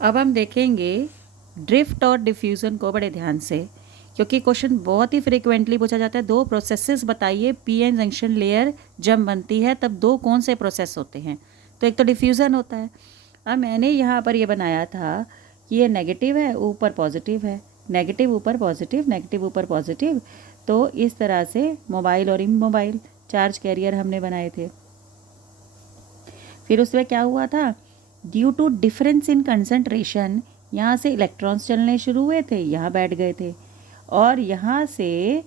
अब हम देखेंगे ड्रिफ्ट और डिफ्यूज़न को बड़े ध्यान से, क्योंकि क्वेश्चन बहुत ही फ्रिक्वेंटली पूछा जाता है। दो प्रोसेसेस बताइए पी एन जंक्शन लेयर जब बनती है तब दो कौन से प्रोसेस होते हैं। तो एक तो डिफ्यूज़न होता है। अब मैंने यहाँ पर ये बनाया था कि ये नेगेटिव है, ऊपर पॉजिटिव है, नेगेटिव ऊपर पॉजिटिव, नेगेटिव ऊपर पॉजिटिव। तो इस तरह से मोबाइल और इमोबाइल चार्ज कैरियर हमने बनाए थे। फिर उसमें क्या हुआ था, due to difference in concentration यहाँ से इलेक्ट्रॉन्स चलने शुरू हुए थे, यहाँ बैठ गए थे, और यहाँ से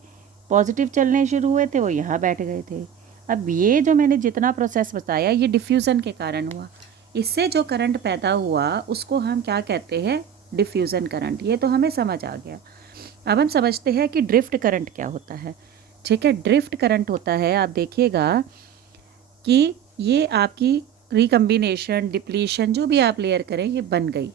पॉजिटिव चलने शुरू हुए थे, वो यहाँ बैठ गए थे। अब ये जो मैंने जितना प्रोसेस बताया ये डिफ्यूज़न के कारण हुआ। इससे जो करंट पैदा हुआ उसको हम क्या कहते हैं, डिफ्यूज़न करंट। ये तो हमें समझ आ गया। अब हम समझते हैं कि ड्रिफ्ट करंट क्या होता है। ठीक है, ड्रिफ्ट करंट होता है, आप देखिएगा कि ये आपकी रिकम्बिनेशन, डिप्लीशन, जो भी आप लेयर करें ये बन गई।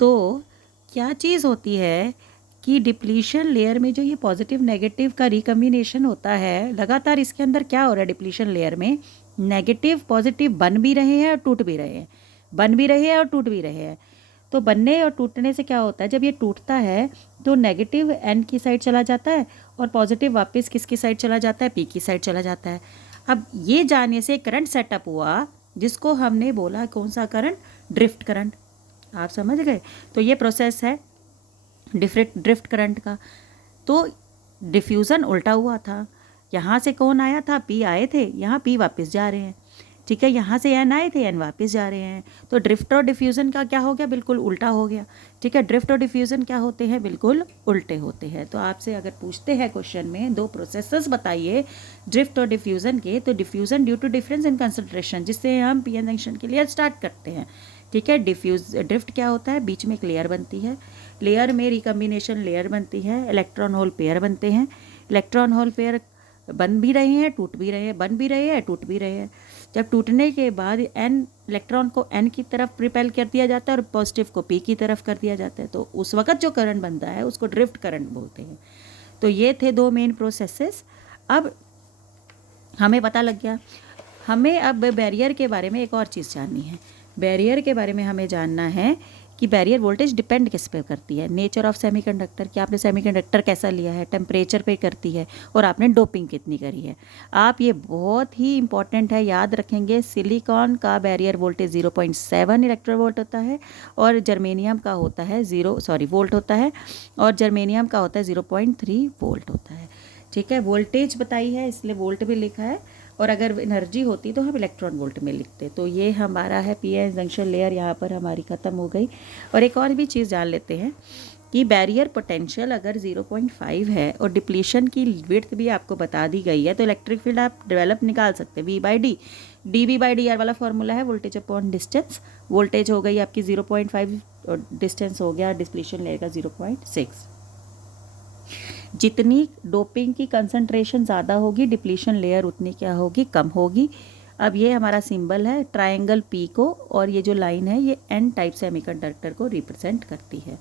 तो क्या चीज़ होती है कि डिप्लीशन लेयर में जो ये पॉजिटिव नेगेटिव का रिकम्बिनेशन होता है, लगातार इसके अंदर क्या हो रहा है, डिप्लीशन लेयर में नेगेटिव पॉजिटिव बन भी रहे हैं और टूट भी रहे हैं, बन भी रहे हैं और टूट भी रहे हैं। तो बनने और टूटने से क्या होता है, जब ये टूटता है तो नेगेटिव एन की साइड चला जाता है और पॉजिटिव वापस किसकी साइड चला जाता है, पी की साइड चला जाता है। अब ये जाने से करंट सेटअप हुआ जिसको हमने बोला कौन सा करंट, ड्रिफ्ट करंट। आप समझ गए। तो ये प्रोसेस है ड्रिफ्ट करंट का। तो डिफ्यूज़न उल्टा हुआ था, यहाँ से कौन आया था, पी आए थे, यहाँ पी वापस जा रहे हैं। ठीक है, यहाँ से एन आए थे, एन वापस जा रहे हैं। तो ड्रिफ्ट और डिफ्यूज़न का क्या हो गया, बिल्कुल उल्टा हो गया। ठीक है, ड्रिफ्ट और डिफ्यूज़न क्या होते हैं, बिल्कुल उल्टे होते हैं। तो आपसे अगर पूछते हैं क्वेश्चन में दो प्रोसेसेस बताइए ड्रिफ्ट और डिफ्यूज़न के, तो diffusion due to difference in concentration, जिससे हम पी एन जंक्शन के लिए स्टार्ट करते हैं। ठीक है, ड्रिफ्ट क्या होता है, बीच में एक लेयर बनती है, लेयर में रिकम्बिनेशन लेयर बनती है, इलेक्ट्रॉन होल पेयर बनते हैं, इलेक्ट्रॉन होल पेयर बन भी रहे हैं, टूट भी रहे हैं, बन भी रहे हैं, टूट भी रहे हैं। जब टूटने के बाद एन इलेक्ट्रॉन को एन की तरफ रिपेल कर दिया जाता है और पॉजिटिव को पी की तरफ कर दिया जाता है, तो उस वक्त जो करंट बनता है उसको ड्रिफ्ट करंट बोलते हैं। तो ये थे दो मेन प्रोसेसेस। अब हमें पता लग गया। हमें अब बैरियर के बारे में एक और चीज़ जाननी है। बैरियर के बारे में हमें जानना है कि बैरियर वोल्टेज डिपेंड किस पे करती है, नेचर ऑफ सेमीकंडक्टर, कि आपने सेमीकंडक्टर कैसा लिया है, टेम्परेचर पे करती है, और आपने डोपिंग कितनी करी है। आप ये बहुत ही इंपॉर्टेंट है, याद रखेंगे। सिलिकॉन का बैरियर वोल्टेज 0.7 इलेक्ट्रोवोल्ट होता है, और जर्मेनियम का होता है वोल्ट होता है, और जर्मेनियम का होता है 0.3 वोल्ट होता है। ठीक है, वोल्टेज बताई है इसलिए वोल्ट भी लिखा है, और अगर एनर्जी होती तो हम इलेक्ट्रॉन वोल्ट में लिखते। तो ये हमारा है पी एन जंक्शन लेयर, यहाँ पर हमारी ख़त्म हो गई। और एक और भी चीज़ जान लेते हैं कि बैरियर पोटेंशियल अगर 0.5 है और डिप्लीशन की विड्थ भी आपको बता दी गई है, तो इलेक्ट्रिक फील्ड आप डेवलप निकाल सकते हैं। V/D, dV/dr वाला फॉर्मूला है, वोल्टेज अपॉन डिस्टेंस। वोल्टेज हो गई आपकी 0.5 और डिस्टेंस हो गया डिप्लीशन लेयर का 0.6। जितनी डोपिंग की कंसंट्रेशन ज़्यादा होगी, डिप्लीशन लेयर उतनी क्या होगी, कम होगी। अब ये हमारा सिंबल है ट्रायंगल पी को, और ये जो लाइन है ये एन टाइप सेमीकंडक्टर को रिप्रेजेंट करती है।